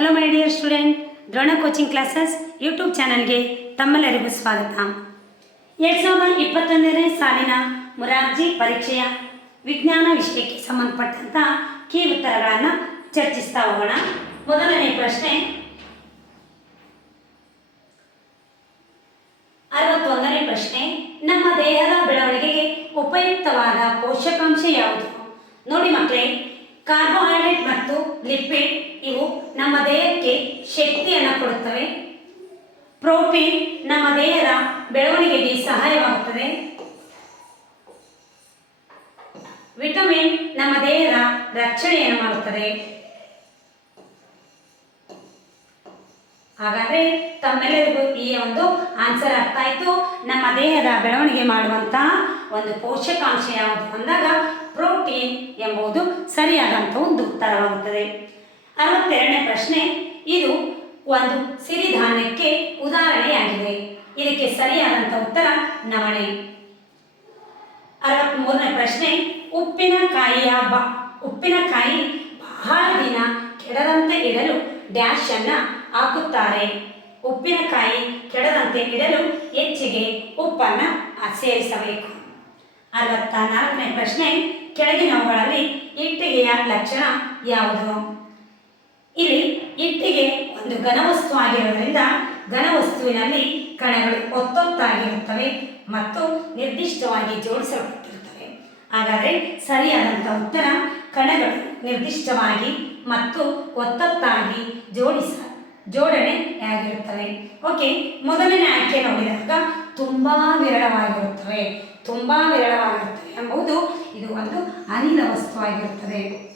Hello my dear student Drona coaching classes YouTube ಚಾನಲ್ಗೆ ತಮ್ಮೆಲ್ಲರಿಗೂ ಸ್ವಾಗತ. ಎರಡು ಸಾವಿರದ ಇಪ್ಪತ್ತೊಂದನೇ ಸಾಲಿನ ಮುರಾರ್ಜಿ ಪರೀಕ್ಷೆಯ ವಿಜ್ಞಾನ ವಿಷಯಕ್ಕೆ ಸಂಬಂಧಪಟ್ಟಂತಹ ಕೀ ಉತ್ತರಗಳನ್ನು ಚರ್ಚಿಸ್ತಾ ಹೋಗೋಣ. ಮೊದಲನೇ ಪ್ರಶ್ನೆ. ಅರವತ್ತೊಂದನೇ ಪ್ರಶ್ನೆ. ನಮ್ಮ ದೇಹದ ಬೆಳವಣಿಗೆಗೆ ಉಪಯುಕ್ತವಾದ ಪೋಷಕಾಂಶ ಯಾವುದು? ನೋಡಿ ಮಕ್ಕಳೇ ಕಾರ್ಬೋಹೈಡ್ರೇಟ್ ಮತ್ತು ಲಿಪಿಡ್ ಇವು ನಮ್ಮ ದೇಹಕ್ಕೆ ಶಕ್ತಿಯನ್ನು ಕೊಡುತ್ತವೆ. ಪ್ರೋಟೀನ್ ನಮ್ಮ ದೇಹದ ಬೆಳವಣಿಗೆಗೆ ಸಹಾಯವಾಗುತ್ತದೆ. ವಿಟಮಿನ್ ನಮ್ಮ ದೇಹದ ರಕ್ಷಣೆಯನ್ನು ಮಾಡುತ್ತದೆ. ಹಾಗಾದ್ರೆ ತಮ್ಮೆಲ್ಲರಿಗೂ ಈ ಒಂದು ಆನ್ಸರ್ ಅರ್ಥ ಇತ್ತು. ನಮ್ಮ ದೇಹದ ಬೆಳವಣಿಗೆ ಮಾಡುವಂತಹ ಒಂದು ಪೋಷಕಾಂಶ ಯಾವುದು ಅಂದಾಗ ಪ್ರೋಟೀನ್ ಎಂಬುದು ಸರಿಯಾದಂಥ ಒಂದು ಉತ್ತರವಾಗುತ್ತದೆ. ಅರವತ್ತೆರಡನೇ ಪ್ರಶ್ನೆ, ಇದು ಒಂದು ಸಿರಿಧಾನ್ಯಕ್ಕೆ ಉದಾಹರಣೆಯಾಗಿದೆ. ಇದಕ್ಕೆ ಸರಿಯಾದಂಥ ಉತ್ತರ ನವಣೆ. ಅರವತ್ತ್ಮೂರನೇ ಪ್ರಶ್ನೆ, ಉಪ್ಪಿನಕಾಯಿಯ ಬ, ಉಪ್ಪಿನಕಾಯಿ ಬಹಳ ದಿನ ಕೆಡದಂತೆ ಇಡಲು ಡ್ಯಾಶ್ ಅನ್ನ ಹಾಕುತ್ತಾರೆ. ಉಪ್ಪಿನಕಾಯಿ ಕೆಡದಂತೆ ಇಡಲು ಹೆಚ್ಚಿಗೆ ಉಪ್ಪನ್ನು ಸೇರಿಸಬೇಕು. ಅರವತ್ತ ನಾಲ್ಕನೇ ಪ್ರಶ್ನೆ ಕೆಳಗಿನವುಗಳಲ್ಲಿ ಇಟ್ಟಿಗೆಯ ಲಕ್ಷಣ ಯಾವುದು? ಇಲ್ಲಿ ಇಟ್ಟಿಗೆ ಒಂದು ಘನವಸ್ತು ಆಗಿರುವುದರಿಂದ ಘನವಸ್ತುವಿನಲ್ಲಿ ಕಣಗಳು ಒತ್ತೊತ್ತಾಗಿರುತ್ತವೆ ಮತ್ತು ನಿರ್ದಿಷ್ಟವಾಗಿ ಜೋಡಿಸಲ್ಪಟ್ಟಿರುತ್ತವೆ. ಹಾಗಾದರೆ ಸರಿಯಾದಂಥ ಉತ್ತರ, ಕಣಗಳು ನಿರ್ದಿಷ್ಟವಾಗಿ ಮತ್ತು ಒತ್ತೊತ್ತಾಗಿ ಜೋಡಿಸ, ಜೋಡಣೆ ಆಗಿರುತ್ತವೆ. ಓಕೆ, ಮೊದಲನೇ ಆಯ್ಕೆ ನೋಡಿದಾಗ ತುಂಬ ವಿರಳವಾಗಿರುತ್ತವೆ. ತುಂಬ ವಿರಳವಾಗಿರುತ್ತವೆ ಎಂಬುದು ಇದು ಒಂದು ಅನಿಲ ವಸ್ತುವಾಗಿರುತ್ತದೆ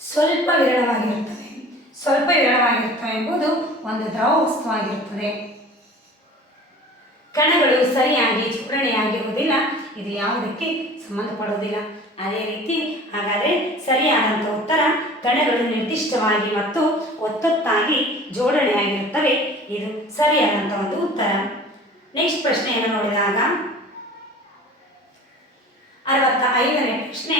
ಸ್ವಲ್ಪ ವಿರಳವಾಗಿರುತ್ತದೆ. ಸ್ವಲ್ಪ ವಿರಳವಾಗಿರುತ್ತವೆ ಎಂಬುದು ಒಂದು ದ್ರವ ವಸ್ತುವಾಗಿರುತ್ತದೆ ಕಣಗಳು ಸರಿಯಾಗಿ ಚುಕ್ರಣೆಯಾಗಿರುವುದಿಲ್ಲ. ಇದು ಯಾವುದಕ್ಕೆ ಸಂಬಂಧಪಡುವುದಿಲ್ಲ. ಅದೇ ರೀತಿ ಹಾಗಾದರೆ ಸರಿಯಾದಂಥ ಉತ್ತರ ಕಣಗಳು ನಿರ್ದಿಷ್ಟವಾಗಿ ಮತ್ತು ಒತ್ತೊತ್ತಾಗಿ ಜೋಡಣೆಯಾಗಿರುತ್ತವೆ. ಇದು ಸರಿಯಾದಂಥ ಒಂದು ಉತ್ತರ. ನೆಕ್ಸ್ಟ್ ಪ್ರಶ್ನೆಯನ್ನು ನೋಡಿದಾಗ ಅರವತ್ತ ಐದನೇ ಪ್ರಶ್ನೆ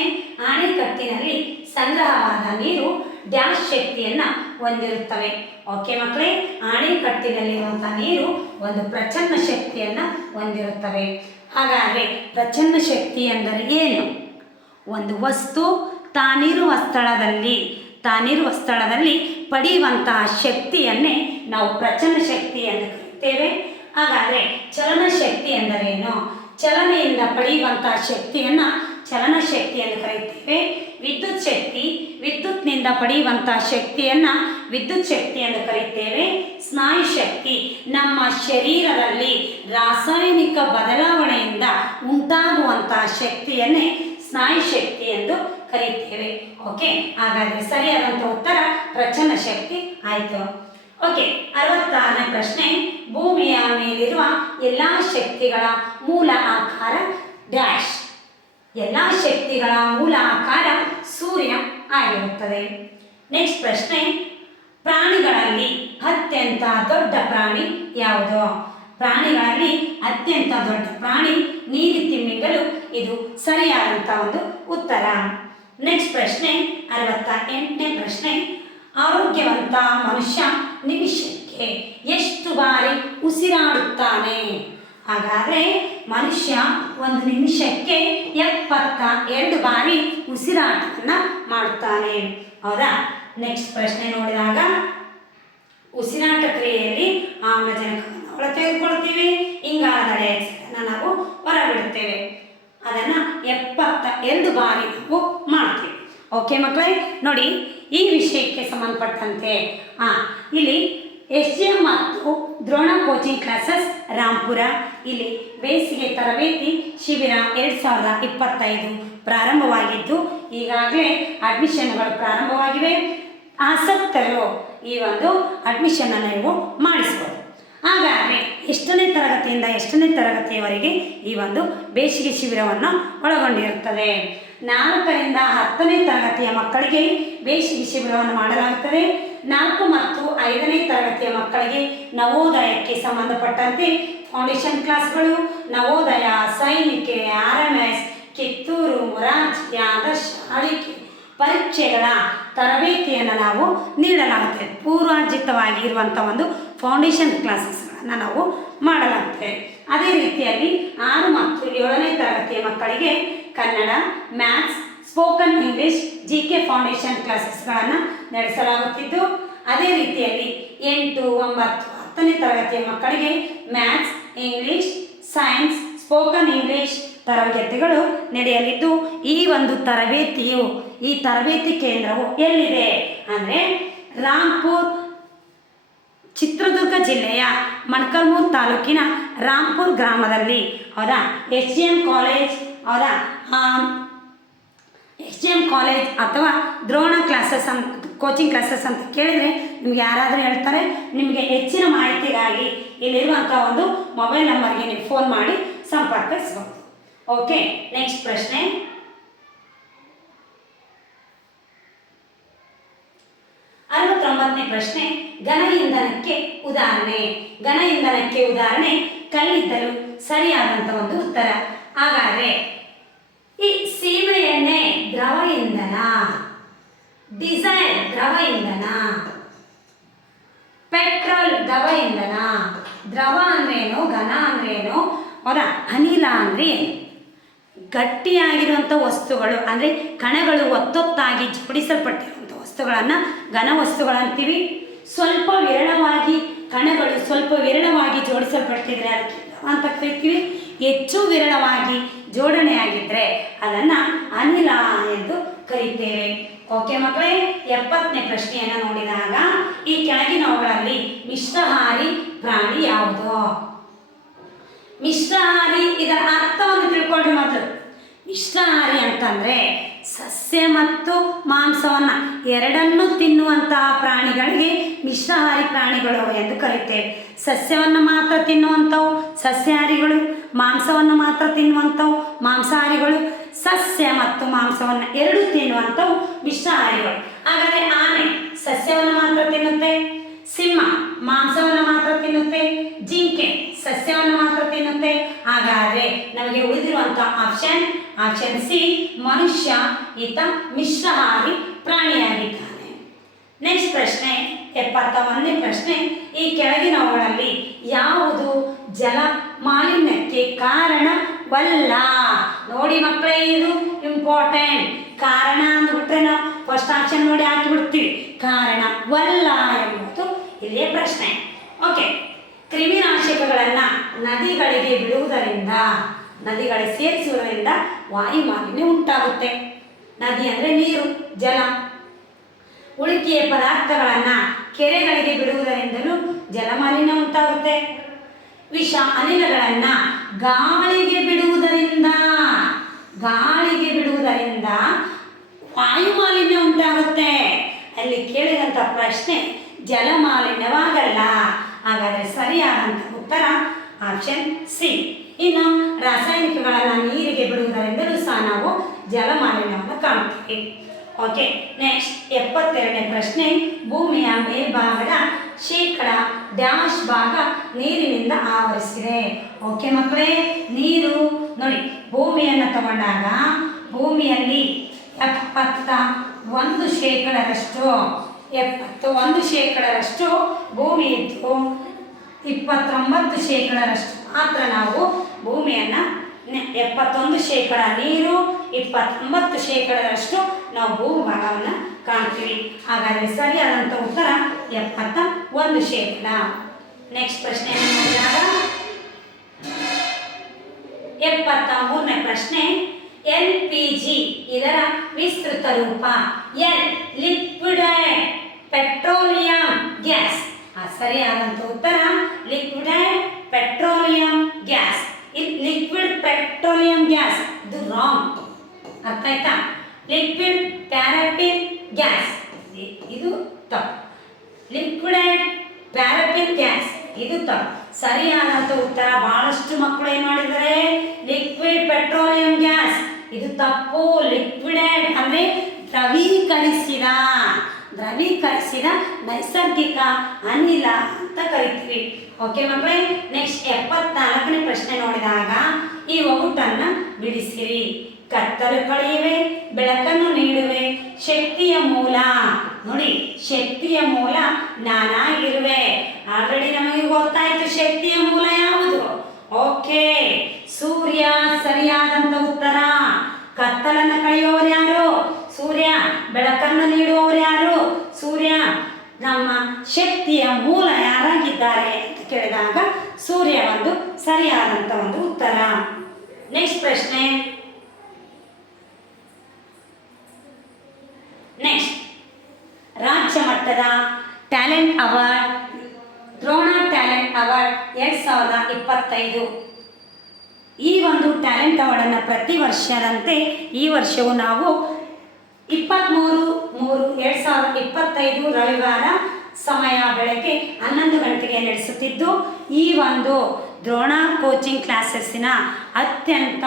ಆಣೆಕಟ್ಟಿನಲ್ಲಿ ಸಂಗ್ರಹವಾದ ನೀರು ಡ್ಯಾಶ್ ಶಕ್ತಿಯನ್ನು ಹೊಂದಿರುತ್ತವೆ. ಓಕೆ ಮಕ್ಕಳೇ ಅಣೆಕಟ್ಟಿನಲ್ಲಿರುವಂಥ ನೀರು ಒಂದು ಪ್ರಚನ್ನ ಶಕ್ತಿಯನ್ನು ಹೊಂದಿರುತ್ತವೆ. ಹಾಗಾದರೆ ಪ್ರಚನ್ನ ಶಕ್ತಿ ಅಂದರೆ ಏನು? ಒಂದು ವಸ್ತು ತಾನಿರುವ ಸ್ಥಳದಲ್ಲಿ ತಾನಿರುವ ಸ್ಥಳದಲ್ಲಿ ಪಡೆಯುವಂತಹ ಶಕ್ತಿಯನ್ನೇ ನಾವು ಪ್ರಚನ್ನ ಶಕ್ತಿ ಎಂದು ಕರೆಯುತ್ತೇವೆ. ಹಾಗಾದರೆ ಚಲನ ಶಕ್ತಿ ಎಂದರೇನು ಚಲನೆಯಿಂದ ಪಡೆಯುವಂತಹ ಶಕ್ತಿಯನ್ನು ಚಲನ ಶಕ್ತಿ ಎಂದು ಕರೆಯುತ್ತೇವೆ ವಿದ್ಯುತ್ ಶಕ್ತಿ, ವಿದ್ಯುತ್ನಿಂದ ಪಡೆಯುವಂತಹ ಶಕ್ತಿಯನ್ನು ವಿದ್ಯುತ್ ಶಕ್ತಿ ಎಂದು ಕರೆಯುತ್ತೇವೆ ಸ್ನಾಯು ಶಕ್ತಿ, ನಮ್ಮ ಶರೀರದಲ್ಲಿ ರಾಸಾಯನಿಕ ಬದಲಾವಣೆಯಿಂದ ಉಂಟಾಗುವಂತಹ ಶಕ್ತಿಯನ್ನೇ ಸ್ನಾಯು ಶಕ್ತಿ ಎಂದು ಕರೆಯುತ್ತೇವೆ ಓಕೆ ಹಾಗಾದರೆ ಸರಿಯಾದಂಥ ಉತ್ತರ ಪ್ರಚನ್ನ ಶಕ್ತಿ. ಆಯಿತು. ಓಕೆ, ಅರವತ್ತಾರನೇ ಪ್ರಶ್ನೆ. ಭೂಮಿಯ ಮೇಲಿರುವ ಎಲ್ಲ ಶಕ್ತಿಗಳ ಮೂಲ ಆಕಾರ ಡ್ಯಾಶ್. ಎಲ್ಲ ಶಕ್ತಿಗಳ ಮೂಲ ಆಕಾರ ಸೂರ್ಯ ಆಗಿರುತ್ತದೆ. ನೆಕ್ಸ್ಟ್ ಪ್ರಶ್ನೆ. ಪ್ರಾಣಿಗಳಲ್ಲಿ ಅತ್ಯಂತ ದೊಡ್ಡ ಪ್ರಾಣಿ ಯಾವುದು? ಪ್ರಾಣಿಗಳಲ್ಲಿ ಅತ್ಯಂತ ದೊಡ್ಡ ಪ್ರಾಣಿ ನೀರು ತಿಮ್ಮಿಂಗಲು ಇದು ಸರಿಯಾದಂಥ ಒಂದು ಉತ್ತರ. ನೆಕ್ಸ್ಟ್ ಪ್ರಶ್ನೆ. ಅರವತ್ತ ಎಂಟನೇ ಪ್ರಶ್ನೆ. ಆರೋಗ್ಯವಂತ ಮನುಷ್ಯ ನಿಮಿಷಕ್ಕೆ ಎಷ್ಟು ಬಾರಿ ಉಸಿರಾಡುತ್ತಾನೆ? ಹಾಗಾದರೆ ಮನುಷ್ಯ ಒಂದು ನಿಮಿಷಕ್ಕೆ ಎಪ್ಪತ್ತ ಎರಡು ಬಾರಿ ಉಸಿರಾಟವನ್ನು ಮಾಡುತ್ತಾನೆ. ಹೌದಾ? ನೆಕ್ಸ್ಟ್ ಪ್ರಶ್ನೆ ನೋಡಿದಾಗ, ಉಸಿರಾಟ ಕ್ರಿಯೆಯಲ್ಲಿ ಆಮ್ಲಜನಕವನ್ನು ಒಳ ತೆಗೆದುಕೊಳ್ತೀವಿ. ಇಂಗಾಲದ ಡೈಆಕ್ಸೈಡನ್ನು ನಾವು ಹೊರಬಿಡುತ್ತೇವೆ. ಅದನ್ನು ಎಪ್ಪತ್ತ ಎರಡು ಬಾರಿ ನಾವು ಮಾಡ್ತೀವಿ. ಓಕೆ ಮಕ್ಕಳೇ, ನೋಡಿ ಈ ವಿಷಯಕ್ಕೆ ಸಂಬಂಧಪಟ್ಟಂತೆ ಹಾಂ ಇಲ್ಲಿ ಎಸ್ ಜಿ ಎಂ ಮತ್ತು ದ್ರೋಣ ಕೋಚಿಂಗ್ ಕ್ಲಾಸಸ್, ರಾಂಪುರ, ಇಲ್ಲಿ ಬೇಸಿಗೆ ತರಬೇತಿ ಶಿಬಿರ ಎರಡು ಸಾವಿರದ ಇಪ್ಪತ್ತೈದು ಪ್ರಾರಂಭವಾಗಿದ್ದು, ಈಗಾಗಲೇ ಅಡ್ಮಿಷನ್ಗಳು ಪ್ರಾರಂಭವಾಗಿವೆ. ಆಸಕ್ತರು ಈ ಒಂದು ಅಡ್ಮಿಷನನ್ನು ನೀವು ಮಾಡಿಸ್ಬೋದು. ಹಾಗಾದರೆ ಎಷ್ಟನೇ ತರಗತಿಯಿಂದ ಎಷ್ಟನೇ ತರಗತಿಯವರೆಗೆ ಈ ಒಂದು ಬೇಸಿಗೆ ಶಿಬಿರವನ್ನು ಒಳಗೊಂಡಿರುತ್ತದೆ. ನಾಲ್ಕರಿಂದ ಹತ್ತನೇ ತರಗತಿಯ ಮಕ್ಕಳಿಗೆ ಬೇಸಿಗೆ ಶಿಬಿರವನ್ನು ಮಾಡಲಾಗುತ್ತದೆ. ನಾಲ್ಕು ಮತ್ತು ಐದನೇ ತರಗತಿಯ ಮಕ್ಕಳಿಗೆ ನವೋದಯಕ್ಕೆ ಸಂಬಂಧಪಟ್ಟಂತೆ ಫೌಂಡೇಶನ್ ಕ್ಲಾಸ್ಗಳು, ನವೋದಯ, ಸೈನಿಕೆ ಆರ್ ಎಂ ಎಸ್ ಕಿತ್ತೂರು ರಾಜ್ಯ ಆದರ್ಶ ಅಳಿಕೆ ಪರೀಕ್ಷೆಗಳ ತರಬೇತಿಯನ್ನು ನಾವು ನೀಡಲಾಗುತ್ತದೆ. ಪೂರ್ವಾರ್ಜಿತವಾಗಿ ಇರುವಂಥ ಒಂದು ಫೌಂಡೇಶನ್ ಕ್ಲಾಸಸ್ಗಳನ್ನು ನಾವು ಮಾಡಲಾಗ್ತದೆ. ಅದೇ ರೀತಿಯಲ್ಲಿ ಆರು ಮತ್ತು ಏಳನೇ ತರಗತಿಯ ಮಕ್ಕಳಿಗೆ Kannada, maths, spoken English G K foundation ಕ್ಲಾಸಸ್ಗಳನ್ನು ನಡೆಸಲಾಗುತ್ತಿದ್ದು. ಅದೇ ರೀತಿಯಲ್ಲಿ ಎಂಟು, ಒಂಬತ್ತು, ಹತ್ತನೇ ತರಗತಿಯ ಮಕ್ಕಳಿಗೆ maths, English, science, spoken English ತರಗತಿಗಳು ನಡೆಯಲಿದ್ದು, ಈ ಒಂದು ತರಬೇತಿಯು, ಈ ತರಬೇತಿ ಕೇಂದ್ರವು ಎಲ್ಲಿದೆ? ಅಂದರೆ ರಾಂಪುರ್ ಚಿತ್ರದುರ್ಗ ಜಿಲ್ಲೆಯ ಮೊಣಕಲ್ಮೂರು ತಾಲೂಕಿನ ರಾಂಪುರ್ ಗ್ರಾಮದಲ್ಲಿ ಅವರ ಎಚ್ ಡಿ ಎಂ ಕಾಲೇಜ್ ಅವರ ಎಚ್ ಡಿ ಎಂ ಕಾಲೇಜ್ ಅಥವಾ ದ್ರೋಣ ಕ್ಲಾಸಸ್ ಅಂತ, ಕೋಚಿಂಗ್ ಕ್ಲಾಸಸ್ ಅಂತ ಕೇಳಿದರೆ ನಿಮ್ಗೆ ಯಾರಾದರೂ ಹೇಳ್ತಾರೆ. ನಿಮಗೆ ಹೆಚ್ಚಿನ ಮಾಹಿತಿಗಾಗಿ ಇಲ್ಲಿರುವಂಥ ಒಂದು ಮೊಬೈಲ್ ನಂಬರ್ಗೆ ನೀವು ಫೋನ್ ಮಾಡಿ ಸಂಪರ್ಕಿಸಬಹುದು ಓಕೆ ನೆಕ್ಸ್ಟ್ ಪ್ರಶ್ನೆ. ಅರವತ್ತೊಂಬತ್ತನೇ ಪ್ರಶ್ನೆ. ಘನ ಇಂಧನಕ್ಕೆ ಉದಾಹರಣೆ. ಘನ ಇಂಧನಕ್ಕೆ ಉದಾಹರಣೆ, ಕಲ್ಲಿದ್ದಲು ಸರಿಯಾದಂಥ ಒಂದು ಉತ್ತರ. ಹಾಗಾದರೆ, ಈ ಸೀಮೆ ಎಣ್ಣೆ ದ್ರವ ಇಂಧನ ಡಿಸೈನ್ ದ್ರವ ಇಂಧನ ಪೆಟ್ರೋಲ್ ದ್ರವ ಇಂಧನ ದ್ರವ ಅಂದ್ರೇನು, ಘನ ಅಂದ್ರೇನು? ಅವರ ಅನಿಲ ಅಂದ್ರೆ ಗಟ್ಟಿಯಾಗಿರುವಂಥ ವಸ್ತುಗಳು, ಅಂದರೆ ಕಣಗಳು ಒತ್ತೊತ್ತಾಗಿ ಜೋಡಿಸಲ್ಪಟ್ಟಿರುವಂಥ ವಸ್ತುಗಳನ್ನು ಘನ ವಸ್ತುಗಳಂತೀವಿ. ಸ್ವಲ್ಪ ವಿರಳವಾಗಿ, ಕಣಗಳು ಸ್ವಲ್ಪ ವಿರಳವಾಗಿ ಜೋಡಿಸಲ್ಪಟ್ಟಿದ್ರೆ ಅದಕ್ಕೆ ಅಂತ ಕರಿತೀವಿ. ಹೆಚ್ಚು ವಿರಳವಾಗಿ ಜೋಡಣೆಯಾಗಿದ್ದರೆ ಅದನ್ನು ಅನಿಲ ಎಂದು ಕರೀತೇವೆ. ಓಕೆ ಮಕ್ಕಳೇ, ಎಪ್ಪತ್ತನೇ ಪ್ರಶ್ನೆಯನ್ನು ನೋಡಿದಾಗ ಈ ಕೆಳಗಿನವುಗಳಲ್ಲಿ ಮಿಶ್ರಹಾರಿ ಪ್ರಾಣಿ ಯಾವುದು? ಮಿಶ್ರಹಾರಿ ಇದರ ಅರ್ಥವನ್ನು ತಿಳ್ಕೊಂಡ್ರೆ ಮಾತ್ರ ಮಿಶ್ರಹಾರಿ ಅಂತಂದರೆ ಸಸ್ಯ ಮತ್ತು ಮಾಂಸವನ್ನು ಎರಡನ್ನೂ ತಿನ್ನುವಂತಹ ಪ್ರಾಣಿಗಳಿಗೆ ಮಿಶ್ರಹಾರಿ ಪ್ರಾಣಿಗಳು ಎಂದು ಕರೀತೇವೆ ಸಸ್ಯವನ್ನು ಮಾತ್ರ ತಿನ್ನುವಂಥವು ಸಸ್ಯಾಹಾರಿಗಳು, ಮಾಂಸವನ್ನು ಮಾತ್ರ ತಿನ್ನುವಂಥವು ಮಾಂಸಾಹಾರಿಗಳು, ಸಸ್ಯ ಮತ್ತು ಮಾಂಸವನ್ನು ಎರಡು ತಿನ್ನುವಂಥವು ಮಿಶ್ರಹಾರಿಗಳು. ಹಾಗಾದರೆ ಆನೆ ಸಸ್ಯವನ್ನು ಮಾತ್ರ ತಿನ್ನುತ್ತೆ ಸಿಂಹ ಮಾಂಸವನ್ನು ಮಾತ್ರ ತಿನ್ನುತ್ತೆ, ಜಿಂಕೆ ಸಸ್ಯವನ್ನು ಮಾತ್ರ ತಿನ್ನುತ್ತೆ. ಹಾಗಾದ್ರೆ ನಮಗೆ ಉಳಿದಿರುವಂತಹ ಆಪ್ಷನ್ ಆಪ್ಷನ್ ಸಿ ಮನುಷ್ಯ ಈತ ಮಿಶ್ರಹಾರಿ ಪ್ರಾಣಿಯಾಗಿದ್ದಾನೆ. ನೆಕ್ಸ್ಟ್ ಪ್ರಶ್ನೆ, ಎಪ್ಪತ್ತ ಒಂದನೇ ಪ್ರಶ್ನೆ, ಈ ಕೆಳಗಿನವುಗಳಲ್ಲಿ ಯಾವುದು ಜಲ ಮಾಲಿನ್ಯಕ್ಕೆ ಕಾರಣವಲ್ಲ? ನೋಡಿ ಮಕ್ಕಳೇ, ಇದು ಇಂಪಾರ್ಟೆಂಟ್ ಕಾರಣ ಅಂದ್ಬಿಟ್ರೆ ನಾವು ಫಸ್ಟ್ ಆಪ್ಷನ್ ನೋಡಿ ಹಾಕಿಬಿಡ್ತೀವಿ ಕಾರಣವಲ್ಲ ಎಂಬುದು ಇಲ್ಲಿಯ ಪ್ರಶ್ನೆ. ಓಕೆ, ಕ್ರಿಮಿನಾಶಕಗಳನ್ನು ನದಿಗಳಿಗೆ ಬಿಡುವುದರಿಂದ ನದಿಗಳಿಗೆ ಸೇರಿಸುವುದರಿಂದ ವಾಯು ಮಾಲಿನ್ಯ ಉಂಟಾಗುತ್ತೆ. ನದಿ ಅಂದರೆ ನೀರು, ಜಲ. ಉಳಿಕೆಯ ಪದಾರ್ಥಗಳನ್ನು ಕೆರೆಗಳಿಗೆ ಬಿಡುವುದರಿಂದಲೂ ಜಲಮಾಲಿನ್ಯ ಉಂಟಾಗುತ್ತೆ. ವಿಷ ಅನಿಲಗಳನ್ನು ಗಾಳಿಗೆ ಬಿಡುವುದರಿಂದ ಗಾಳಿಗೆ ಬಿಡುವುದರಿಂದ ವಾಯು ಮಾಲಿನ್ಯ ಉಂಟಾಗುತ್ತೆ. ಅಲ್ಲಿ ಕೇಳಿದಂಥ ಪ್ರಶ್ನೆ ಜಲ ಮಾಲಿನ್ಯವಾಗಲ್ಲ ಹಾಗಾದರೆ ಸರಿಯಾದಂಥ ಉತ್ತರ ಆಪ್ಷನ್ ಸಿ ಇನ್ನು ರಾಸಾಯನಿಕಗಳನ್ನು ನೀರಿಗೆ ಬಿಡುವುದರಿಂದಲೂ ಸಹ ನಾವು ಜಲಮಾಲಿನ್ಯವನ್ನು ಕಾಣುತ್ತೇವೆ. ಓಕೆ ನೆಕ್ಸ್ಟ್ ಎಪ್ಪತ್ತೆರಡನೇ ಪ್ರಶ್ನೆ. ಭೂಮಿಯ ಮೇಲ್ಭಾಗದ ಶೇಕಡ ಡ್ಯಾಶ್ ಭಾಗ ನೀರಿನಿಂದ ಆವರಿಸಿದೆ. ಓಕೆ ಮಕ್ಕಳೇ, ನೀರು ನೋಡಿ, ಭೂಮಿಯನ್ನು ತಗೊಂಡಾಗ ಭೂಮಿಯಲ್ಲಿ ಎಪ್ಪತ್ತ ಒಂದು ಶೇಕಡರಷ್ಟು ಎಪ್ಪತ್ತು ಒಂದು ಶೇಕಡರಷ್ಟು ಭೂಮಿ ಇತ್ತು ಇಪ್ಪತ್ತೊಂಬತ್ತು ಶೇಕಡರಷ್ಟು ಮಾತ್ರ ನಾವು ಭೂಮಿಯನ್ನು ಎಪ್ಪತ್ತೊಂದು ಶೇಕಡ ನೀರು, ಇಪ್ಪತ್ತೊಂಬತ್ತು ಶೇಕಡರಷ್ಟು ನಾವು ಭೂಭಾಗವನ್ನು ಕಾಣ್ತೀವಿ. ಹಾಗಾದರೆ ಸರಿಯಾದಂಥ ಉತ್ತರ ಎಪ್ಪತ್ತ ಒಂದು ಶೇಕಡ. ನೆಕ್ಸ್ಟ್ ಪ್ರಶ್ನೆ ಎಪ್ಪತ್ತ ಮೂರನೇ ಪ್ರಶ್ನೆ, ಎಲ್ ಪಿ ಜಿ ಇದರ ವಿಸ್ತೃತ ರೂಪ, ಎಲ್ ಲಿಕ್ವಿಡೈಡ್ ಪೆಟ್ರೋಲಿಯಂ ಗ್ಯಾಸ್. ಸರಿಯಾದಂಥ ಉತ್ತರ. ಲಿಕ್ವಿಡೈಡ್ ಪೆಟ್ರೋಲಿಯಂ ಗ್ಯಾಸ್ ಇಲ್ಲಿ ಲಿಕ್ವಿಡ್ ಪೆಟ್ರೋಲಿಯಂ ಗ್ಯಾಸ್ ಇದು ರಾಂಗ್ ಅರ್ಥ ಆಯ್ತಾ? ಲಿಕ್ವಿಡ್ ಪ್ಯಾರಪಿನ್ ಗ್ಯಾಸ್ ಇದು ತಪ್ಪು. ಲಿಕ್ವಿಡೈಡ್ ಪ್ಯಾರಪಿನ್ ಗ್ಯಾಸ್ ಇದು ತಪ್ಪು. ಸರಿಯಾದಂಥ ಉತ್ತರ. ಬಹಳಷ್ಟು ಮಕ್ಕಳು ಏನು ಮಾಡಿದ್ದಾರೆ? ಲಿಕ್ವಿಡ್ ಪೆಟ್ರೋಲಿಯಂ ಗ್ಯಾಸ್ ಇದು ತಪ್ಪು. ಲಿಕ್ವಿಡೈಡ್ ಅಂದರೆ ದ್ರವೀಕರಿಸಿದ ದ್ರವೀಕರಿಸಿದ ನೈಸರ್ಗಿಕ ಅನಿಲ ಅಂತ ಕರಿತೀವಿ. ಓಕೆ ಮಕ್ಕಳೇ ನೆಕ್ಸ್ಟ್ ಎಪ್ಪತ್ನಾಲ್ಕನೇ ಪ್ರಶ್ನೆ ನೋಡಿದಾಗ ಈ ಒಗುಟನ್ನು ಬಿಡಿಸಿರಿ. ಕತ್ತಲು ಕಳೆಯುವೆ, ಬೆಳಕನ್ನು ನೀಡುವೆ, ಶಕ್ತಿಯ ಮೂಲ. ನೋಡಿ, ಶಕ್ತಿಯ ಮೂಲ ನಾನಾಗಿರುವೆ. ಆಲ್ರೆಡಿ ನಮಗೆ ಗೊತ್ತಾಯ್ತು ಶಕ್ತಿಯ ಮೂಲ ಯಾವುದು. ಓಕೆ ಸೂರ್ಯ ಸರಿಯಾದಂತ ಉತ್ತರ. ಕತ್ತಲನ್ನು ಕಳೆಯುವವರು ಯಾರು? ಸೂರ್ಯ ಬೆಳಕನ್ನು ನೀಡುವವರು ಯಾರು? ಸೂರ್ಯ ನಮ್ಮ ಶಕ್ತಿಯ ಮೂಲ ಯಾರಾಗಿದ್ದಾರೆ ಅಂತ ಕೇಳಿದಾಗ ಸೂರ್ಯ ಒಂದು ಸರಿಯಾದಂತ ಒಂದು ಉತ್ತರ. ನೆಕ್ಸ್ಟ್ ಪ್ರಶ್ನೆ. ನೆಕ್ಸ್ಟ್ ರಾಜ್ಯ ಮಟ್ಟದ talent award, Drona talent award ಎರಡು ಸಾವಿರದ ಇಪ್ಪತ್ತೈದು. ಈ ಒಂದು ಟ್ಯಾಲೆಂಟ್ ಅವಾರ್ಡನ್ನು ಪ್ರತಿ ವರ್ಷದಂತೆ ಈ ವರ್ಷವೂ ನಾವು ಇಪ್ಪತ್ತ್ಮೂರು ಮೂರು, ಎರಡು ಸಾವಿರದ ಇಪ್ಪತ್ತೈದು ರವಿವಾರ ಸಮಯ ಬೆಳಗ್ಗೆ ಹನ್ನೊಂದು ಗಂಟೆಗೆ ನಡೆಸುತ್ತಿದ್ದು, ಈ ಒಂದು ದ್ರೋಣ ಕೋಚಿಂಗ್ ಕ್ಲಾಸಸ್ಸಿನ ಅತ್ಯಂತ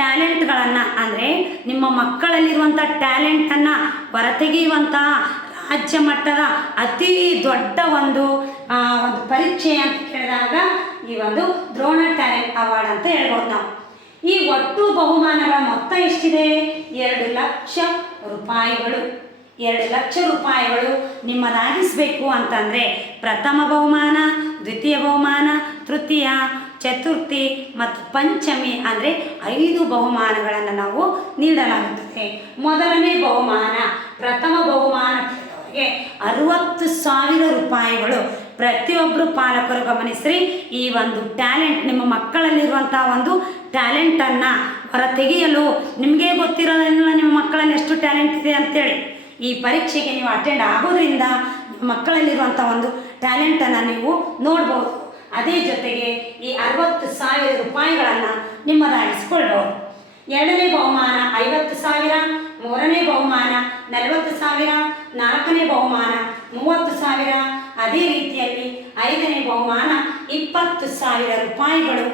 ಟ್ಯಾಲೆಂಟ್ಗಳನ್ನು ಅಂದರೆ ನಿಮ್ಮ ಮಕ್ಕಳಲ್ಲಿರುವಂಥ ಟ್ಯಾಲೆಂಟನ್ನು ಹೊರತೆಗೆಯುವಂತಹ ರಾಜ್ಯ ಮಟ್ಟದ ಅತಿ ದೊಡ್ಡ ಒಂದು ಒಂದು ಪರೀಕ್ಷೆ ಅಂತ ಕೇಳಿದಾಗ ಈ ಒಂದು ದ್ರೋಣ ಟ್ಯಾಲೆಂಟ್ ಅವಾರ್ಡ್ ಅಂತ ಹೇಳ್ಬೋದು ನಾವು. ಈ ಒಟ್ಟು ಬಹುಮಾನಗಳ ಮೊತ್ತ ಎಷ್ಟಿದೆ? ಎರಡು ಲಕ್ಷ ರೂಪಾಯಿಗಳು. ಎರಡು ಲಕ್ಷ ರೂಪಾಯಿಗಳು ನಿಮ್ಮದಾಗಿಸಬೇಕು ಅಂತಂದರೆ ಪ್ರಥಮ ಬಹುಮಾನ, ದ್ವಿತೀಯ ಬಹುಮಾನ, ತೃತೀಯ, ಚತುರ್ಥಿ ಮತ್ತು ಪಂಚಮಿ ಅಂದರೆ ಐದು ಬಹುಮಾನಗಳನ್ನು ನಾವು ನೀಡಲಾಗುತ್ತದೆ. ಮೊದಲನೇ ಬಹುಮಾನ, ಪ್ರಥಮ ಬಹುಮಾನ ಅರುವತ್ತು ಸಾವಿರ ರೂಪಾಯಿಗಳು. ಪ್ರತಿಯೊಬ್ಬರು ಪಾಲಕರು ಗಮನಿಸ್ರಿ, ಈ ಒಂದು ಟ್ಯಾಲೆಂಟ್ ನಿಮ್ಮ ಮಕ್ಕಳಲ್ಲಿರುವಂಥ ಒಂದು ಟ್ಯಾಲೆಂಟನ್ನು ಹೊರ ತೆಗೆಯಲು ನಿಮಗೆ ಗೊತ್ತಿರೋದ್ರಿಂದ ನಿಮ್ಮ ಮಕ್ಕಳಲ್ಲಿ ಎಷ್ಟು ಟ್ಯಾಲೆಂಟ್ ಇದೆ ಅಂತೇಳಿ. ಈ ಪರೀಕ್ಷೆಗೆ ನೀವು ಅಟೆಂಡ್ ಆಗೋದ್ರಿಂದ ಮಕ್ಕಳಲ್ಲಿರುವಂಥ ಒಂದು ಟ್ಯಾಲೆಂಟನ್ನು ನೀವು ನೋಡ್ಬೋದು. ಅದೇ ಜೊತೆಗೆ ಈ ಅರವತ್ತು ಸಾವಿರ ರೂಪಾಯಿಗಳನ್ನು ನಿಮ್ಮದಾಗಿಸ್ಕೊಳ್ಬೋದು. ಎರಡನೇ ಬಹುಮಾನ ಐವತ್ತು ಸಾವಿರ, ಮೂರನೇ ಬಹುಮಾನ ನಲವತ್ತು ಸಾವಿರ, ನಾಲ್ಕನೇ ಬಹುಮಾನ ಮೂವತ್ತು ಸಾವಿರ. ಅದೇ ರೀತಿಯಲ್ಲಿ ಐದನೇ ಬಹುಮಾನ ಇಪ್ಪತ್ತು ಸಾವಿರ ರೂಪಾಯಿಗಳು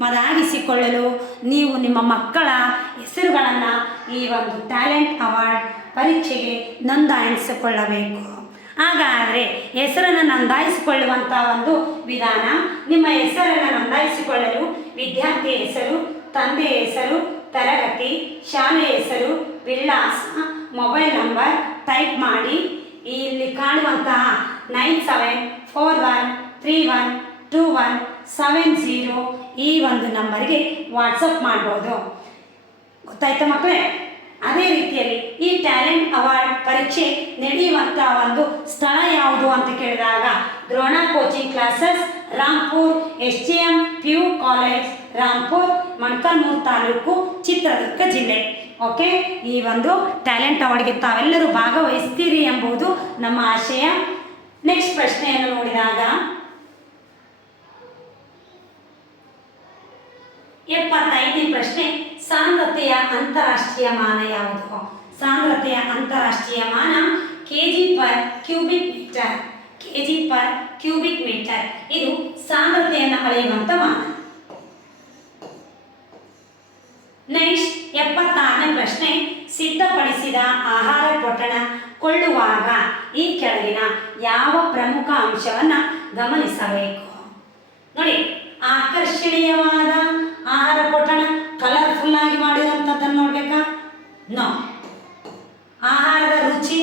ನಿಮ್ಮದಾಗಿಸಿಕೊಳ್ಳಲು ನೀವು ನಿಮ್ಮ ಮಕ್ಕಳ ಹೆಸರುಗಳನ್ನು ಈ ಒಂದು ಟ್ಯಾಲೆಂಟ್ ಅವಾರ್ಡ್ ಪರೀಕ್ಷೆಗೆ ನೋಂದಾಯಿಸಿಕೊಳ್ಳಬೇಕು. ಹಾಗಾದರೆ ಹೆಸರನ್ನು ನೋಂದಾಯಿಸಿಕೊಳ್ಳುವಂಥ ಒಂದು ವಿಧಾನ, ನಿಮ್ಮ ಹೆಸರನ್ನು ನೋಂದಾಯಿಸಿಕೊಳ್ಳಲು ವಿದ್ಯಾರ್ಥಿ ಹೆಸರು, ತಂದೆ ಹೆಸರು, ತರಗತಿ, ಶಾಲೆ ಹೆಸರು, ವಿಳಾಸ, ಮೊಬೈಲ್ ನಂಬರ್ ಟೈಪ್ ಮಾಡಿ. ಇಲ್ಲಿ ಕಾಣುವಂತಹ nine seven four one three one two one seven zero ಈ ಒಂದು ನಂಬರ್ಗೆ ವಾಟ್ಸಪ್ ಮಾಡ್ಬೋದು. ಗೊತ್ತಾಯ್ತಾ ಮಕ್ಕಳೇ? ಅದೇ ರೀತಿಯಲ್ಲಿ ಈ ಟ್ಯಾಲೆಂಟ್ ಅವಾರ್ಡ್ ಪರೀಕ್ಷೆ ನಡೆಯುವಂಥ ಒಂದು ಸ್ಥಳ ಯಾವುದು ಅಂತ ಕೇಳಿದಾಗ Drona coaching classes Rampur S G M P U college Rampur Molakalmuru taluk, Chitradurga ಜಿಲ್ಲೆ. ಓಕೆ? ಈ ಒಂದು ಟ್ಯಾಲೆಂಟ್ ಅವಾರ್ಡ್ಗೆ ತಾವೆಲ್ಲರೂ ಭಾಗವಹಿಸ್ತೀರಿ ಎಂಬುದು ನಮ್ಮ ಆಶಯ. ನೆಕ್ಸ್ಟ್ ಪ್ರಶ್ನೆಯನ್ನು ನೋಡಿದಾಗ ಎಪ್ಪತ್ತೈದನೇ ಪ್ರಶ್ನೆ, ಸಾಂದ್ರತೆಯ ಅಂತಾರಾಷ್ಟ್ರೀಯ ಮಾನ ಯಾವುದು? ಸಾಂದ್ರತೆಯ ಅಂತಾರಾಷ್ಟ್ರೀಯ ಮಾನ K G per cubic metre K G per cubic metre ಇದು ಸಾಂದ್ರತೆಯನ್ನು ಅಳೆಯುವಂಥ ಮಾನ. ನೆಕ್ಸ್ಟ್ ಎಪ್ಪತ್ತಾರನೇ ಪ್ರಶ್ನೆ, ಸಿದ್ಧಪಡಿಸಿದ ಆಹಾರ ಪೊಟ್ಟಣ ಕೊಳ್ಳುವಾಗ ಈ ಕೆಳಗಿನ ಯಾವ ಪ್ರಮುಖ ಅಂಶವನ್ನು ಗಮನಿಸಬೇಕು? ನೋಡಿ, ಆಕರ್ಷಣೀಯವಾದ ಆಹಾರ ಪೊಟ್ಟಣ ಕಲರ್ಫುಲ್ ಆಗಿ ಮಾಡಿರುವಂಥದ್ದನ್ನು ನೋಡ್ಬೇಕಾ? ನೋ ಆಹಾರದ ರುಚಿ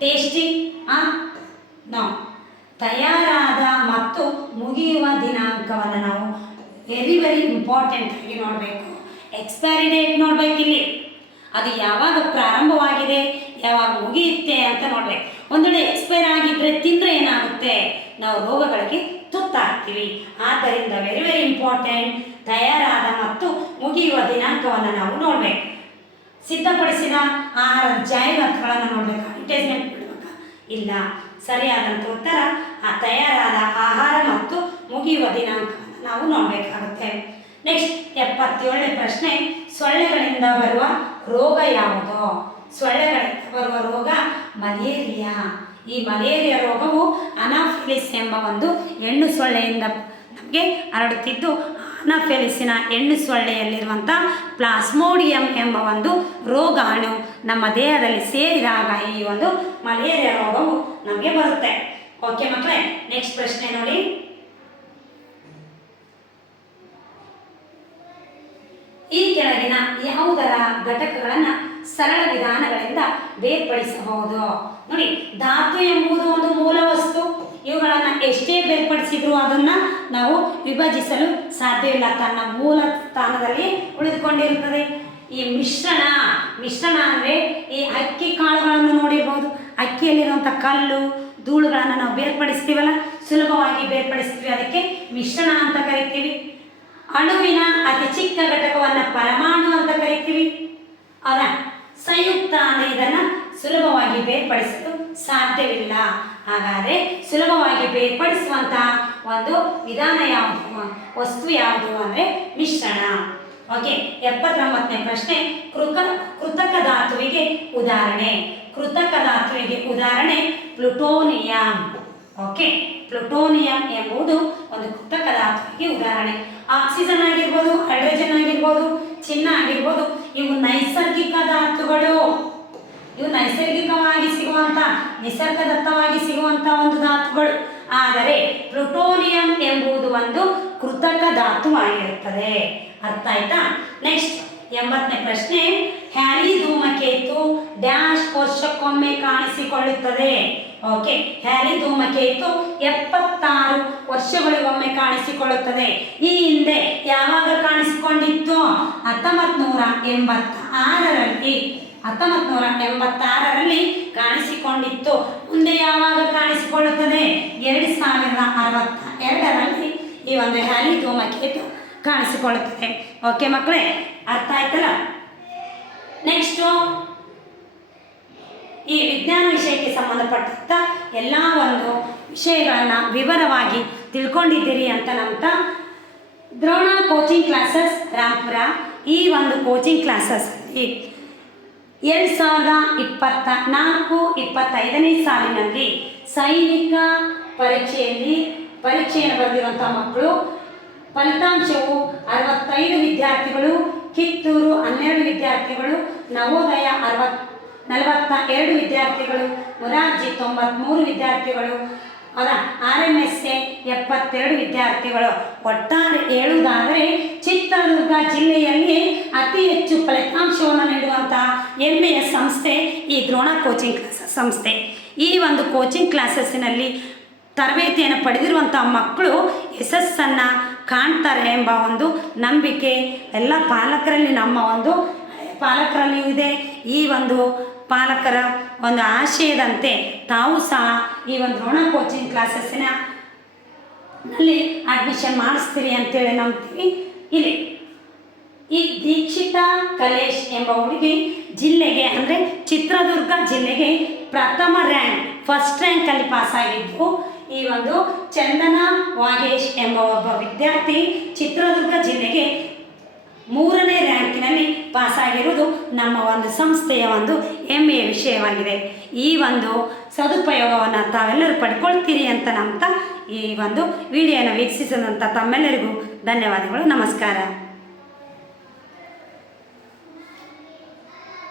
ಟೇಸ್ಟಿ ಆ? ನೋ ತಯಾರಾದ ಮತ್ತು ಮುಗಿಯುವ ದಿನಾಂಕವನ್ನು ನಾವು ವೆರಿ ವೆರಿ ಇಂಪಾರ್ಟೆಂಟ್ ಆಗಿ ನೋಡಬೇಕು. ಎಕ್ಸ್ಪೈರಿ ಡೇಟ್ ನೋಡ್ಬೇಕು ಇಲ್ಲಿ ಅದು ಯಾವಾಗ ಪ್ರಾರಂಭವಾಗಿದೆ, ಯಾವಾಗ ಮುಗಿಯುತ್ತೆ ಅಂತ ನೋಡ್ಬೇಕು. ಒಂದು ವೇಳೆ ಎಕ್ಸ್ಪೈರ್ ಆಗಿದ್ರೆ ತಿಂದರೆ ಏನಾಗುತ್ತೆ? ನಾವು ರೋಗಗಳಿಗೆ ತುತ್ತಾಗ್ತೀವಿ. ಆದ್ದರಿಂದ ವೆರಿ ವೆರಿ ಇಂಪಾರ್ಟೆಂಟ್ ತಯಾರಾದ ಮತ್ತು ಮುಗಿಯುವ ದಿನಾಂಕವನ್ನು ನಾವು ನೋಡಬೇಕು. ಸಿದ್ಧಪಡಿಸಿದ ಆಹಾರದ ಜಾಹೀರಾತುಗಳನ್ನು ನೋಡಬೇಕು? ಅಡ್ವರ್ಟೈಸ್ಮೆಂಟ್ ಬಿಡಬೇಕಾ? ಇಲ್ಲ. ಸರಿಯಾದಂಥ ಉತ್ತರ, ಆ ತಯಾರಾದ ಆಹಾರ ಮತ್ತು ಮುಗಿಯುವ ದಿನಾಂಕವನ್ನು ನಾವು ನೋಡಬೇಕಾಗುತ್ತೆ. ನೆಕ್ಸ್ಟ್ ಎಪ್ಪತ್ತೇಳನೇ ಪ್ರಶ್ನೆ. ಸೊಳ್ಳೆಗಳಿಂದ ಬರುವ ರೋಗ ಯಾವುದು? ಸೊಳ್ಳೆಗಳಿಂದ ಬರುವ ರೋಗ ಮಲೇರಿಯಾ. ಈ ಮಲೇರಿಯಾ ರೋಗವು ಅನಾಫಿಲಿಸ್ ಎಂಬ ಒಂದು ಹೆಣ್ಣು ಸೊಳ್ಳೆಯಿಂದ ನಮಗೆ ಹರಡುತ್ತಿದ್ದು ಅನಾಫೆಲಿಸಿನ ಹೆಣ್ಣು ಸೊಳ್ಳೆಯಲ್ಲಿರುವಂಥ ಪ್ಲಾಸ್ಮೋಡಿಯಂ ಎಂಬ ಒಂದು ರೋಗಾಣು ನಮ್ಮ ದೇಹದಲ್ಲಿ ಸೇರಿದಾಗ ಈ ಒಂದು ಮಲೇರಿಯಾ ರೋಗವು ನಮಗೆ ಬರುತ್ತೆ. ಓಕೆ ಮಕ್ಕಳೇ ನೆಕ್ಸ್ಟ್ ಪ್ರಶ್ನೆ ನೋಡಿ. ಈ ಕೆಳಗಿನ ಯಾವುದರ ಘಟಕಗಳನ್ನು ಸರಳ ವಿಧಾನಗಳಿಂದ ಬೇರ್ಪಡಿಸಬಹುದು? ನೋಡಿ, ಧಾತು ಎಂಬುದು ಒಂದು ಮೂಲ ವಸ್ತು ಇವುಗಳನ್ನು ಎಷ್ಟೇ ಬೇರ್ಪಡಿಸಿದ್ರು ಅದನ್ನ ನಾವು ವಿಭಜಿಸಲು ಸಾಧ್ಯವಿಲ್ಲ ತನ್ನ ಮೂಲ ಸ್ಥಾನದಲ್ಲಿ ಉಳಿದುಕೊಂಡಿರುತ್ತದೆ. ಈ ಮಿಶ್ರಣ ಮಿಶ್ರಣ ಅಂದರೆ ಈ ಅಕ್ಕಿ ಕಾಳುಗಳನ್ನು ನೋಡಿರ್ಬೋದು. ಅಕ್ಕಿಯಲ್ಲಿರುವಂಥ ಕಲ್ಲು, ಧೂಳುಗಳನ್ನು ನಾವು ಬೇರ್ಪಡಿಸ್ತೀವಲ್ಲ, ಸುಲಭವಾಗಿ ಬೇರ್ಪಡಿಸ್ತೀವಿ. ಅದಕ್ಕೆ ಮಿಶ್ರಣ ಅಂತ ಕರಿತೀವಿ. ಅಣುವಿನ ಅತಿ ಚಿಕ್ಕ ಘಟಕವನ್ನು ಪರಮಾಣು ಅಂತ ಕರಿತೀವಿ. ಅದ ಸಂಯುಕ್ತ ಅಂದರೆ ಇದನ್ನು ಸುಲಭವಾಗಿ ಬೇರ್ಪಡಿಸಲು ಸಾಧ್ಯವಿಲ್ಲ. ಹಾಗಾದರೆ ಸುಲಭವಾಗಿ ಬೇರ್ಪಡಿಸುವಂತಹ ಒಂದು ವಿಧಾನ ಯಾವುದು? ವಸ್ತು ಯಾವುದು ಅಂದರೆ ಮಿಶ್ರಣ. ಓಕೆ ಎಪ್ಪತ್ತೊಂಬತ್ತನೇ ಪ್ರಶ್ನೆ. ಕೃಕ, ಕೃತಕ ಧಾತುವಿಗೆ ಉದಾಹರಣೆ. ಕೃತಕ ಧಾತುವಿಗೆ ಉದಾಹರಣೆ ಪ್ಲುಟೋನಿಯಂ. ಓಕೆ ಪ್ಲುಟೋನಿಯಂ ಎಂಬುದು ಒಂದು ಕೃತಕ ಧಾತುವಿಗೆ ಉದಾಹರಣೆ. ಆಕ್ಸಿಜನ್ ಆಗಿರ್ಬೋದು, ಹೈಡ್ರೋಜನ್ ಆಗಿರ್ಬೋದು, ಚಿನ್ನ ಆಗಿರ್ಬೋದು, ಇವು ನೈಸರ್ಗಿಕ ಧಾತುಗಳು. ಇವು ನೈಸರ್ಗಿಕವಾಗಿ ಸಿಗುವಂತ, ನಿಸರ್ಗದತ್ತವಾಗಿ ಸಿಗುವಂತ ಒಂದು ಧಾತುಗಳು. ಆದರೆ ಪ್ಲುಟೋನಿಯಂ ಎಂಬುದು ಒಂದು ಕೃತಕ ಧಾತುವಾಗಿರುತ್ತದೆ. ಅರ್ಥ ಆಯ್ತಾ? ನೆಕ್ಸ್ಟ್ ಎಂಬತ್ತನೇ ಪ್ರಶ್ನೆ. ಹ್ಯಾಲಿ ಧೂಮಕೇತು ಡ್ಯಾಶ್ ವರ್ಷಕ್ಕೊಮ್ಮೆ ಕಾಣಿಸಿಕೊಳ್ಳುತ್ತದೆ. ಓಕೆ, ಹ್ಯಾಲಿ ಧೂಮಕೇತು ಎಪ್ಪತ್ತಾರು ವರ್ಷಗಳಿಗೊಮ್ಮೆ ಕಾಣಿಸಿಕೊಳ್ಳುತ್ತದೆ. ಈ ಹಿಂದೆ ಯಾವಾಗ ಕಾಣಿಸಿಕೊಂಡಿತ್ತು? ಹತ್ತೊಂಬತ್ತು ನೂರ ಎಂಬತ್ತ ಆರರಲ್ಲಿ ಹತ್ತೊಂಬತ್ತು ನೂರ ಎಂಬತ್ತಾರರಲ್ಲಿ ಕಾಣಿಸಿಕೊಂಡಿತ್ತು. ಮುಂದೆ ಯಾವಾಗ ಕಾಣಿಸಿಕೊಳ್ಳುತ್ತದೆ? ಎರಡು ಸಾವಿರದ ಅರವತ್ತ ಎರಡರಲ್ಲಿ ಈ ಒಂದು ಹ್ಯಾಲಿ ಧೂಮಕೇತು ಕಾಣಿಸಿಕೊಳ್ಳುತ್ತದೆ. ಓಕೆ ಮಕ್ಕಳೇ ಅರ್ಥ ಆಯ್ತಲ್ಲ? ನೆಕ್ಸ್ಟು ಈ ವಿಜ್ಞಾನ ವಿಷಯಕ್ಕೆ ಸಂಬಂಧಪಟ್ಟಂಥ ಎಲ್ಲ ಒಂದು ವಿಷಯಗಳನ್ನು ವಿವರವಾಗಿ ತಿಳ್ಕೊಂಡಿದ್ದೀರಿ ಅಂತ ನಂತ ದ್ರೋಣ ಕೋಚಿಂಗ್ ಕ್ಲಾಸಸ್ ರಾಂಪುರ ಈ ಒಂದು ಕೋಚಿಂಗ್ ಕ್ಲಾಸಸ್ಸಲ್ಲಿ ಎರಡು ಸಾವಿರದ ಇಪ್ಪತ್ತ ನಾಲ್ಕು, ಇಪ್ಪತ್ತೈದನೇ ಸಾಲಿನಲ್ಲಿ ಸೈನಿಕ ಪರೀಕ್ಷೆಯಲ್ಲಿ ಪರೀಕ್ಷೆಯನ್ನು ಬರೆದಿರುವಂಥ ಮಕ್ಕಳು, ಫಲಿತಾಂಶವು ಅರವತ್ತೈದು ವಿದ್ಯಾರ್ಥಿಗಳು, ಕಿತ್ತೂರು ಹನ್ನೆರಡು ವಿದ್ಯಾರ್ಥಿಗಳು, ನವೋದಯ ಅರವತ್, ನಲವತ್ತ ಎರಡು ವಿದ್ಯಾರ್ಥಿಗಳು, ಮುರಾರ್ಜಿ ತೊಂಬತ್ತ್ಮೂರು ವಿದ್ಯಾರ್ಥಿಗಳು, ಅದ ಎಪ್ಪತ್ತೆರಡು ವಿದ್ಯಾರ್ಥಿಗಳು. ಒಟ್ಟಾರೆ ಹೇಳುವುದಾದರೆ, ಚಿತ್ರದುರ್ಗ ಜಿಲ್ಲೆಯಲ್ಲಿ ಅತಿ ಹೆಚ್ಚು ಫಲಿತಾಂಶವನ್ನು ನೀಡುವಂತಹ ಹೆಮ್ಮೆಯ ಸಂಸ್ಥೆ ಈ ದ್ರೋಣ ಕೋಚಿಂಗ್ ಸಂಸ್ಥೆ. ಈ ಒಂದು ಕೋಚಿಂಗ್ ಕ್ಲಾಸಸ್ಸಿನಲ್ಲಿ ತರಬೇತಿಯನ್ನು ಪಡೆದಿರುವಂಥ ಮಕ್ಕಳು ಯಶಸ್ಸನ್ನು ಕಾಣ್ತಾರೆ ಎಂಬ ಒಂದು ನಂಬಿಕೆ ಎಲ್ಲ ಪಾಲಕರಲ್ಲಿ ನಮ್ಮ ಒಂದು ಪಾಲಕರಲ್ಲಿಯೂ ಇದೆ. ಈ ಒಂದು ಪಾಲಕರ ಒಂದು ಆಶಯದಂತೆ ತಾವು ಸಹ ಈ ಒಂದು ಋಣ ಕೋಚಿಂಗ್ ಕ್ಲಾಸಸ್ಸಿನ ನಲ್ಲಿ ಅಡ್ಮಿಷನ್ ಮಾಡಿಸ್ತೀರಿ ಅಂತೇಳಿ ನಂಬ್ತೀವಿ ಇಲ್ಲಿ, ಈ ದೀಕ್ಷಿತಾ ಕಲೇಶ್ ಎಂಬ ಹುಡುಗಿ ಜಿಲ್ಲೆಗೆ ಅಂದರೆ ಚಿತ್ರದುರ್ಗ ಜಿಲ್ಲೆಗೆ ಪ್ರಥಮ ರ್ಯಾಂಕ್ ಫಸ್ಟ್ ರ್ಯಾಂಕಲ್ಲಿ ಪಾಸಾಗಿದ್ದು ಈ ಒಂದು ಚಂದನ ವಾಗೇಶ್ ಎಂಬ ಒಬ್ಬ ವಿದ್ಯಾರ್ಥಿ ಚಿತ್ರದುರ್ಗ ಜಿಲ್ಲೆಗೆ ಮೂರನೇ ರ್ಯಾಂಕಿನಲ್ಲಿ ಪಾಸಾಗಿರುವುದು ನಮ್ಮ ಒಂದು ಸಂಸ್ಥೆಯ ಒಂದು ಹೆಮ್ಮೆಯ ವಿಷಯವಾಗಿದೆ. ಈ ಒಂದು ಸದುಪಯೋಗವನ್ನು ತಾವೆಲ್ಲರೂ ಪಡ್ಕೊಳ್ತೀರಿ ಅಂತ ನಂಬ್ತಾ ಈ ಒಂದು ವಿಡಿಯೋನ ವೀಕ್ಷಿಸಿದಂಥ ತಮ್ಮೆಲ್ಲರಿಗೂ ಧನ್ಯವಾದಗಳು. ನಮಸ್ಕಾರ.